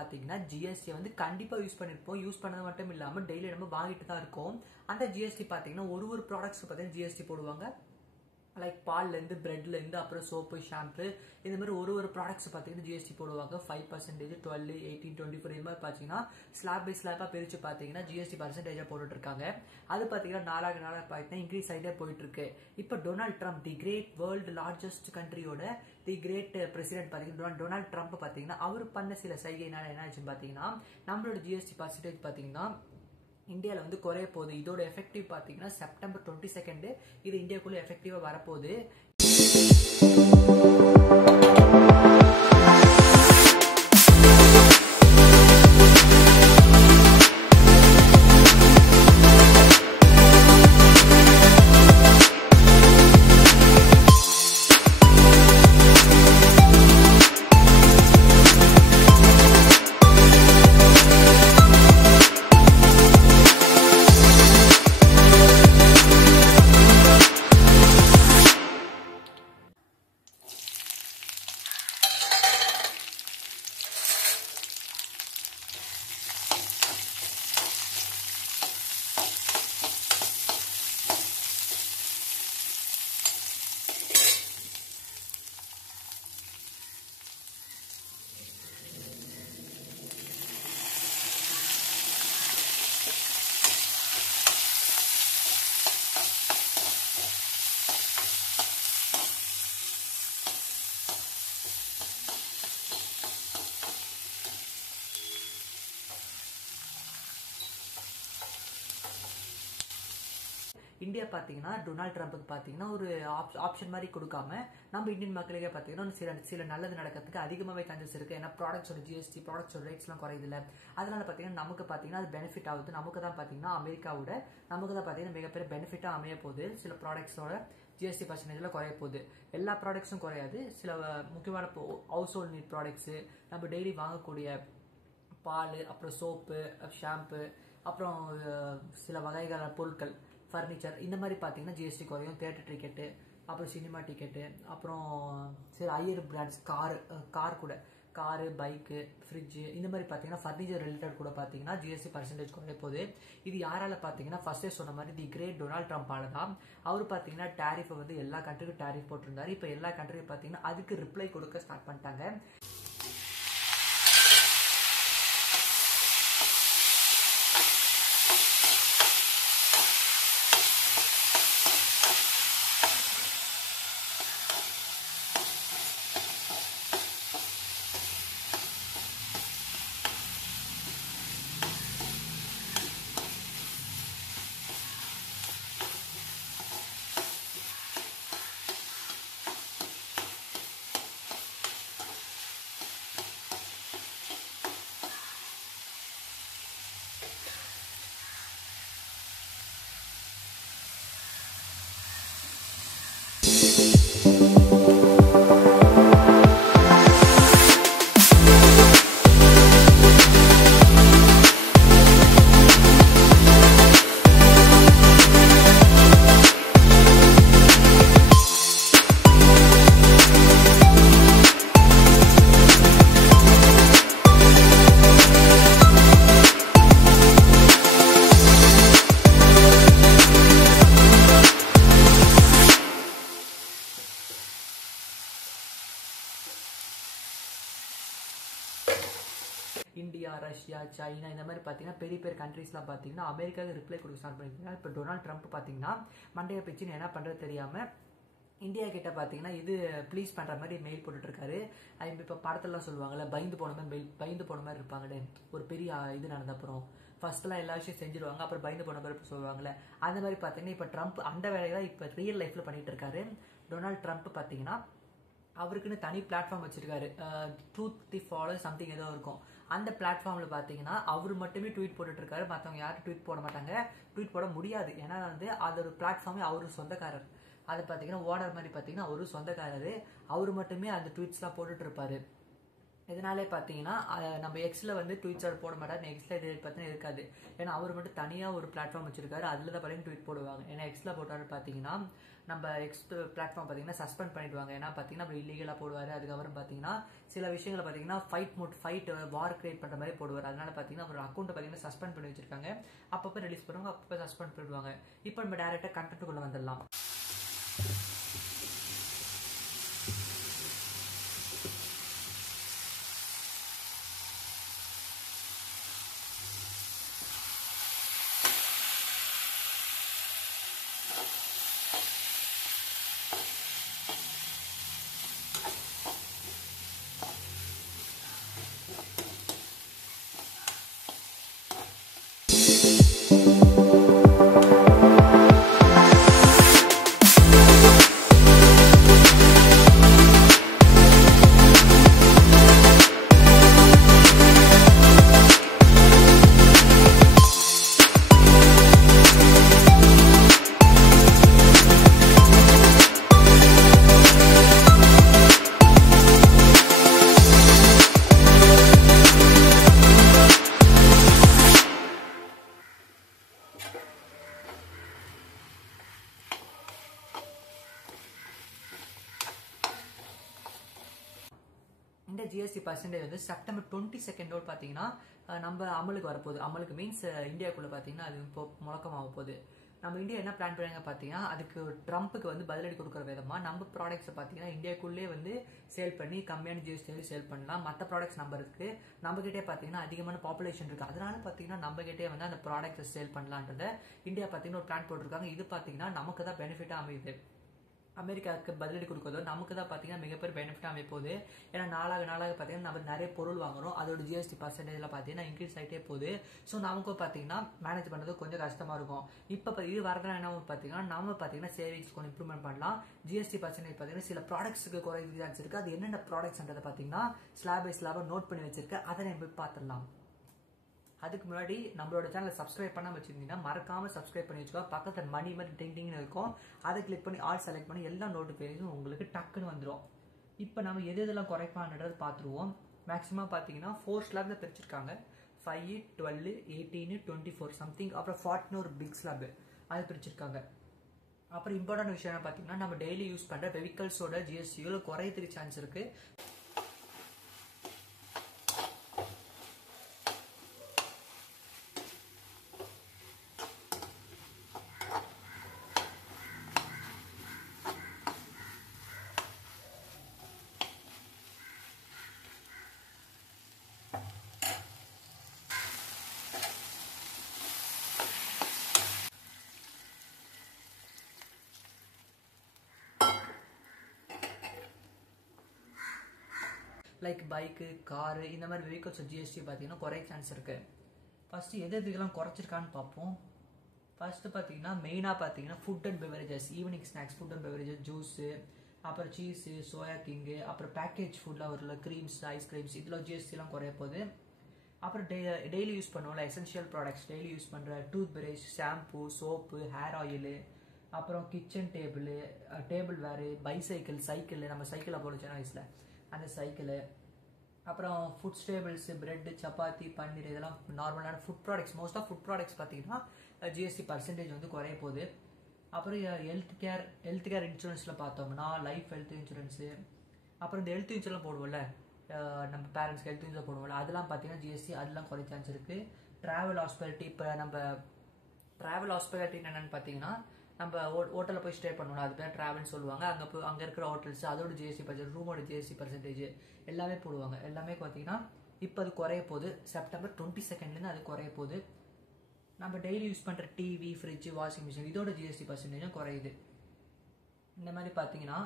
பார்த்தீங்கன்னா ஜிஎஸ்டி வந்து கண்டிப்பாக யூஸ் பண்ணியிருப்போம். யூஸ் பண்ணது மட்டும் இல்லாமல் டெய்லி நம்ம வாங்கிட்டு தான் இருக்கோம். அந்த ஜிஎஸ்டி பார்த்தீங்கன்னா ஒரு ப்ராடக்ட்ஸ் பார்த்தீங்கன்னா ஜிஎஸ்டி போடுவாங்க. லைக் பால்லேருந்து பிரெட்லேருந்து அப்புறம் சோப்பு ஷாம்பு இந்த மாதிரி ஒரு ப்ராடக்ட்ஸ் பார்த்தீங்கன்னா ஜிஎஸ்டி போடுவாங்க. 5%, 12, 18, 24 இது மாதிரி பார்த்தீங்கன்னா ஸ்லாப் பை ஸ்லாப்பாக பிரித்து பார்த்தீங்கன்னா ஜிஎஸ்டி பர்சன்டேஜாக போட்டுட்ருக்காங்க. அது பார்த்தீங்கன்னா நாளாக பார்த்தீங்கன்னா இன்க்ரீஸ் ஆகிட்டே போயிட்டு இருக்கு. இப்போ டொனால்ட் ட்ரம்ப் தி கிரேட் வேர்ல்டு லார்ஜஸ்ட் கண்ட்ரியோட தி கிரேட் பிரசிடென்ட் பார்த்தீங்கன்னா டொனால்ட் ட்ரம்ப் பார்த்தீங்கன்னா அவர் பண்ண சில சைகைனால என்ன ஆச்சுன்னு பார்த்தீங்கன்னா நம்மளோட ஜிஎஸ்டி பர்சன்டேஜ் பார்த்தீங்கன்னா இந்தியாவில் வந்து குறைய போகுது. இதோட எஃபெக்டிவ் பார்த்தீங்கன்னா செப்டம்பர் 22 இது இந்தியாவுக்குள்ளே எஃபெக்டிவாக வரப்போகுது. இந்தியா பார்த்தீங்கன்னா டொனால்ட் ட்ரம்ப்புக்கு பார்த்தீங்கன்னா ஒரு ஆப்ஷன் மாதிரி கொடுக்காம நம்ம இந்தியன் மக்களுக்கே பார்த்தீங்கன்னா சில நல்லது நடக்கிறதுக்கு அதிகமாகவே சான்சஸ் இருக்குது. ஏன்னா ப்ராடக்ட்ஸோட ஜிஎஸ்டி ப்ராடக்ட்ஸோட ரேட்ஸ்லாம் குறையுதில்ல. அதனால பார்த்தீங்கன்னா நமக்கு பார்த்தீங்கன்னா அது பெனிஃபிட் ஆகுது. நமக்கு தான் பார்த்தீங்கன்னா அமெரிக்காவோட நமக்கு தான் பார்த்தீங்கன்னா மிகப்பெரிய பெனிஃபிட்டாக அமைய போகுது. சில ப்ராடக்ட்ஸோட ஜிஎஸ்டி பர்சன்டேஜில் குறைய போகுது. எல்லா ப்ராடக்ட்ஸும் குறையாது. சில முக்கியமான ஹவுஸ் ஹோல்ட் நீட் ப்ராடக்ட்ஸு நம்ம டெய்லி வாங்கக்கூடிய பால் அப்புறம் சோப்பு ஷாம்பு அப்புறம் சில வகைகளான பொருட்கள் ஃபர்னிச்சர் இந்த மாதிரி பார்த்தீங்கன்னா ஜிஎஸ்டி குறையும். தியேட்டர் டிக்கெட்டு அப்புறம் சினிமா டிக்கெட்டு அப்புறம் சரி ஹையர் பிராண்ட்ஸ் கார் கூட காரு பைக்கு ஃப்ரிட்ஜு இந்த மாதிரி பார்த்தீங்கன்னா ஃபர்னிச்சர் ரிலேட்டட் கூட பார்த்தீங்கன்னா ஜிஎஸ்டி பர்சன்டேஜ் குறைய போகுது. இது யாரால பார்த்தீங்கன்னா ஃபர்ஸ்டே சொன்ன மாதிரி தி கிரேட் டொனால்ட் ட்ரம்ப்பால தான். அவர் பார்த்தீங்கன்னா டேரிஃபை வந்து எல்லா கண்ட்ரிக்கும் டேரிஃப் போட்டிருந்தாரு. இப்போ எல்லா கண்ட்ரியும் பார்த்தீங்கன்னா அதுக்கு ரிப்ளை கொடுக்க ஸ்டார்ட் பண்ணிட்டாங்க. இந்தியா ரஷ்யா சைனா இந்த மாதிரி பார்த்தீங்கன்னா பெரிய பெரிய கண்ட்ரீஸ்லாம் பார்த்தீங்கன்னா அமெரிக்காவுக்கு ரிப்ளை கொடுக்க ஸ்டார்ட் பண்ணியிருக்காங்க. இப்போ டொனால்ட் ட்ரம்ப் பார்த்தீங்கன்னா மண்டைய பிச்சுன்னு என்ன பண்ணுறது தெரியாமல் இந்தியா கிட்ட பார்த்தீங்கன்னா இது ப்ளீஸ் பண்ணுற மாதிரி மெயில் போட்டுட்ருக்காரு. இப்போ படத்தெல்லாம் சொல்லுவாங்கள்ல பயந்து போன மாதிரி இருப்பாங்கன்னு. ஒரு பெரிய இது நடந்த அப்புறம் ஃபர்ஸ்ட்லாம் எல்லா விஷயம் செஞ்சிருவாங்க, அப்புறம் பயந்து போன மாதிரி சொல்லுவாங்கள்ல. அந்த மாதிரி பார்த்தீங்கன்னா இப்போ ட்ரம்ப் அந்த வேலையை தான் இப்போ ரியல் லைஃப்பில் பண்ணிகிட்டு இருக்காரு. டொனால்ட் ட்ரம்ப் பார்த்தீங்கன்னா அவருக்குன்னு தனி பிளாட்ஃபார்ம் வச்சிருக்காரு. ட்ரூத் தி ஃபாலோ சம்திங் ஏதோ இருக்கும். அந்த பிளாட்ஃபார்மில் பார்த்தீங்கன்னா அவர் மட்டுமே ட்வீட் போட்டுட்டு இருக்காரு. மற்றவங்க யாரும் ட்வீட் போட மாட்டாங்க, ட்வீட் போட முடியாது. ஏன்னா வந்து அது ஒரு பிளாட்ஃபார்மே அவரு சொந்தக்காரர். அது பார்த்தீங்கன்னா ஓனர் மாதிரி பார்த்தீங்கன்னா அவரு சொந்தக்காரரு. அவர் மட்டுமே அந்த ட்வீட்ஸ்லாம் போட்டுட்டு இருப்பாரு. இதனாலே பார்த்தீங்கன்னா நம்ம எக்ஸில் வந்து ட்வீட்ஸ் போட மாட்டார். எக்ஸில் இது பார்த்தீங்கன்னா இருக்காது. ஏன்னா அவர் மட்டும் தனியாக ஒரு பிளாட்ஃபார்ம் வச்சிருக்காரு. அதில் தான் பார்த்தீங்கன்னா ட்வீட் போடுவாங்க. ஏன்னா எக்ஸில் போட்டாரு பார்த்தீங்கன்னா நம்ம எக்ஸ் பிளாட்ஃபார்ம் பார்த்தீங்கன்னா சஸ்பெண்ட் பண்ணிடுவாங்க. ஏன்னா பார்த்தீங்கன்னா அப்படி இல்லீகலாக போடுவார். அதுக்கப்புறம் பார்த்தீங்கன்னா சில விஷயங்களை பார்த்தீங்கன்னா ஃபைட் வார் கிரியேட் பண்ணுற மாதிரி போடுவார். அதனால பார்த்தீங்கன்னா அவர் அக்கௌண்ட்டை பார்த்தீங்கன்னா சஸ்பெண்ட் பண்ணி வச்சிருக்காங்க. அப்பப்போ ரிலீஸ் பண்ணுவாங்க, அப்பப்போ சஸ்பெண்ட் பண்ணிடுவாங்க. இப்போ நம்ம டேரெக்டாக கண்டென்ட்டுக்குள்ளே வந்துடலாம். இந்த ஜிஎஸ்டி பர்சன்டேஜ் வந்து செப்டம்பர் 22 பார்த்தீங்கன்னா நம்ம அமலுக்கு வரப்போகுது. அமலுக்கு மீன்ஸ் இந்தியாவுக்குள்ள பார்த்தீங்கன்னா அது இப்போ முழக்கமாக போகுது. நம்ம இந்தியா என்ன பிளான் பண்ணுறாங்க பார்த்தீங்கன்னா அதுக்கு ட்ரம்ப்புக்கு வந்து பதிலடி கொடுக்குற விதமாக நம்ம ப்ராடக்ட்ஸை பார்த்தீங்கன்னா இந்தியாவுக்குள்ளே வந்து சேல் பண்ணி கம்மியான ஜிஎஸ்டி சேல் பண்ணலாம். மற்ற ப்ராடக்ட்ஸ் நம்ம இருக்குது, நம்மகிட்டே பார்த்தீங்கன்னா அதிகமான பாப்புலேஷன் இருக்குது. அதனால பார்த்தீங்கன்னா நம்மகிட்டே வந்து அந்த ப்ராடக்ட்ஸை சேல் பண்ணலான்றத இந்தியா பார்த்தீங்கன்னா ஒரு பிளான் போட்டிருக்காங்க. இது பார்த்தீங்கன்னா நமக்கு தான் பெனிஃபிட்டாக அமையுது. அமெரிக்காவுக்கு பதிலடி கொடுக்குறதோ நமக்கு தான் பார்த்தீங்கன்னா மிகப்பெரிய பெனிஃபிட்டாக அமைப்போகுது. ஏன்னா நாளாக பார்த்தீங்கன்னா நம்ம நிறைய பொருள் வாங்குறோம், அதோட ஜிஎஸ்டி பர்சன்டேஜில் பார்த்தீங்கன்னா இன்க்ரீஸ் ஆகிட்டே போகுது. ஸோ நமக்கும் பார்த்தீங்கன்னா மேனேஜ் பண்ணுறது கொஞ்சம் கஷ்டமாக இருக்கும். இப்போ இது வரதுனா என்ன பார்த்தீங்கன்னா நம்ம பார்த்தீங்கன்னா சேவிங்ஸ் கொஞ்சம் இம்ப்ரூவ்மெண்ட் பண்ணலாம். ஜிஎஸ்டி பர்சன்டேஜ் பார்த்தீங்கன்னா சில ப்ராடக்ட்ஸுக்கு குறைஞ்சி இருக்குது. அது என்னென்ன ப்ராடக்ட்ஸ்ன்றதை பார்த்தீங்கன்னா ஸ்லாப் பை ஸ்லாபாக நோட் பண்ணி வச்சிருக்கேன். அதை நம்ம போய் பார்த்துடலாம். அதுக்கு முன்னாடி நம்மளோட சேனலை சப்ஸ்கிரைப் பண்ணாமல் வச்சுருந்தீங்கன்னா மறக்காமல் சப்ஸ்கிரைப் பண்ணி வச்சுக்கோ. பக்கத்தில் மணி மாதிரி டிங்டிங்னு இருக்கும், அதை கிளிக் பண்ணி ஆல் செலக்ட் பண்ணி எல்லா நோட்டிஃபிகேஷனும் உங்களுக்கு டக்குன்னு வந்துடும். இப்போ நம்ம எதெல்லாம் குறைப்பான்றது பார்த்துருவோம். மேக்ஸிமம் பார்த்தீங்கன்னா 4 ஸ்லாப் தான் பிரிச்சிருக்காங்க. 5, 12, 18, 24 சம்திங். அப்புறம் 40 ஒரு பிக் ஸ்லாப் அது பிரிச்சிருக்காங்க. அப்புறம் இம்பார்ட்டன்ட் விஷயம் என்ன பார்த்தீங்கன்னா நம்ம டெய்லி யூஸ் பண்ணுற வெஹிக்கல்ஸோட ஜிஎஸ்டியில் குறையத்துக்கு சான்ஸ் இருக்குது. லைக் பைக்கு, காரு, இந்த மாதிரி வெஹிக்கல்ஸ் ஜிஎஸ்டி பார்த்தீங்கன்னா குறைய சான்ஸ் இருக்குது. ஃபஸ்ட்டு எதுக்கெல்லாம் குறைச்சிருக்கான்னு பார்ப்போம். ஃபஸ்ட்டு பார்த்தீங்கன்னா மெயினாக பார்த்தீங்கன்னா food and beverages, evening snacks, food and beverages, juice, அப்புறம் சீஸு, சோயா கிங்கு, அப்புறம் பேக்கேஜ் ஃபுட்லாம் வரும்ல க்ரீம்ஸ், ஐஸ்கிரீம்ஸ், இதில் ஜிஎஸ்டிலாம் குறைய போகுது. அப்புறம் டெய்லி யூஸ் பண்ணுவோம்ல எசென்ஷியல் ப்ராடக்ட்ஸ், டெய்லி யூஸ் பண்ணுற tooth brush, shampoo, soap, hair oil, அப்புறம் கிச்சன் டேபிள் வேறு, பைசைக்கிள், சைக்கிள், நம்ம சைக்கிளில் போகிற சின்ன வயசில் அந்த சைக்கிளு, அப்புறம் ஃபுட் ஸ்டேபிள்ஸு, பிரெட்டு, சப்பாத்தி, பன்னீர், இதெல்லாம் நார்மலான ஃபுட் ப்ராடக்ட்ஸ். மோஸ்ட்டாக ஃபுட் ப்ராடக்ட்ஸ் பார்த்தீங்கன்னா ஜிஎஸ்டி பர்சன்டேஜ் வந்து குறைய போகுது. அப்புறம் ஹெல்த் கேர் இன்சூரன்ஸில் பார்த்தோம்னா லைஃப் ஹெல்த் இன்சூரன்ஸு, அப்புறம் இந்த ஹெல்த் இன்சூரன்ஸ் போடுவோம்ல நம்ம பேரண்ட்ஸ்க்கு ஹெல்த் இன்சூரன்ஸ் போடுவோம்ல அதெல்லாம் பார்த்தீங்கன்னா ஜிஎஸ்டி அதெல்லாம் குறைய சான்ஸ் இருக்குது. ட்ராவல் ஹாஸ்பிட்டாலிட்டி, இப்போ நம்ம ட்ராவல் ஹாஸ்பிட்டாலிட்டி என்னென்னு பார்த்தீங்கன்னா நம்ம ஹோட்டலில் போய் ஸ்டே பண்ணுவோம், அது பேர் ட்ராவல்னு சொல்லுவாங்க. அங்கே இருக்கிற ஹோட்டல்ஸ் அதோட ஜிஎஸ்டி பர்சன்டேஜ், ரூமோட ஜிஎஸ்டி பர்சன்டேஜ் எல்லாமே போடுவாங்க. எல்லாமே பார்த்தீங்கன்னா இப்போ அது குறைய போகுது. செப்டம்பர் 22 அது குறைய போகுது. நம்ம டெய்லி யூஸ் பண்ணுற டிவி, ஃப்ரிட்ஜு, வாஷிங் மிஷின் இதோட ஜிஎஸ்டி பர்சன்டேஜும் குறையுது. இந்த மாதிரி பார்த்தீங்கன்னா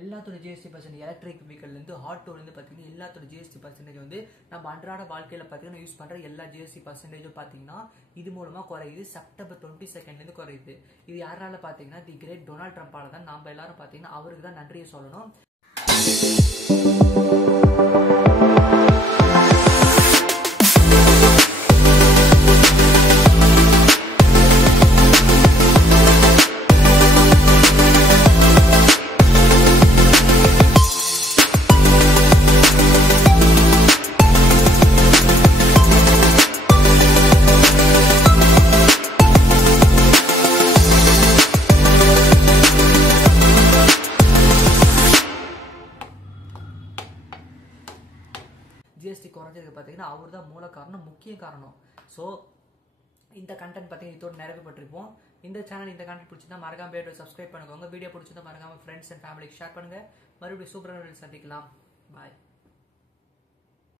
எல்லாத்தோட ஜிஎஸ்டி பர்சன்டேஜ், எலக்ட்ரிக் வெஹிக்கல்லேருந்து ஆட்டோலேருந்து பார்த்தீங்கன்னா எல்லாத்தோட ஜிஎஸ்டி பர்சன்டேஜ் வந்து நம்ம அன்றாட வாழ்க்கையில் பார்த்தீங்கன்னா யூஸ் பண்ணுற எல்லா ஜிஎஸ்டி பர்சன்டேஜும் பார்த்தீங்கன்னா இது மூலமாக குறையுது. செப்டம்பர் 22 குறையுது. இது யாரால பார்த்தீங்கன்னா தி கிரேட் டொனால்ட் ட்ரம்பால தான். நம்ம எல்லாரும் பார்த்தீங்கன்னா அவருக்கு தான் நன்றியை சொல்லணும். ஜிஎஸ்டி குறைஞ்சதுக்கு பார்த்தீங்கன்னா அவர் தான் மூல காரணம், முக்கிய காரணம். ஸோ இந்த கண்டென்ட் பார்த்தீங்கன்னா இதோடு நிறைவுபட்டிருப்போம். இந்த சேனல் இந்த கண்டென்ட் பிடிச்சிருந்தா மறக்காம பேர் சப்ஸ்கிரைப் பண்ணுங்க. வீடியோ பிடிச்சிருந்தா மறக்காம ஃப்ரெண்ட்ஸ் அண்ட் ஃபேமிலிக்கு ஷேர் பண்ணுங்க. மறுபடியும் சூப்பரான சந்திக்கலாம். பாய்.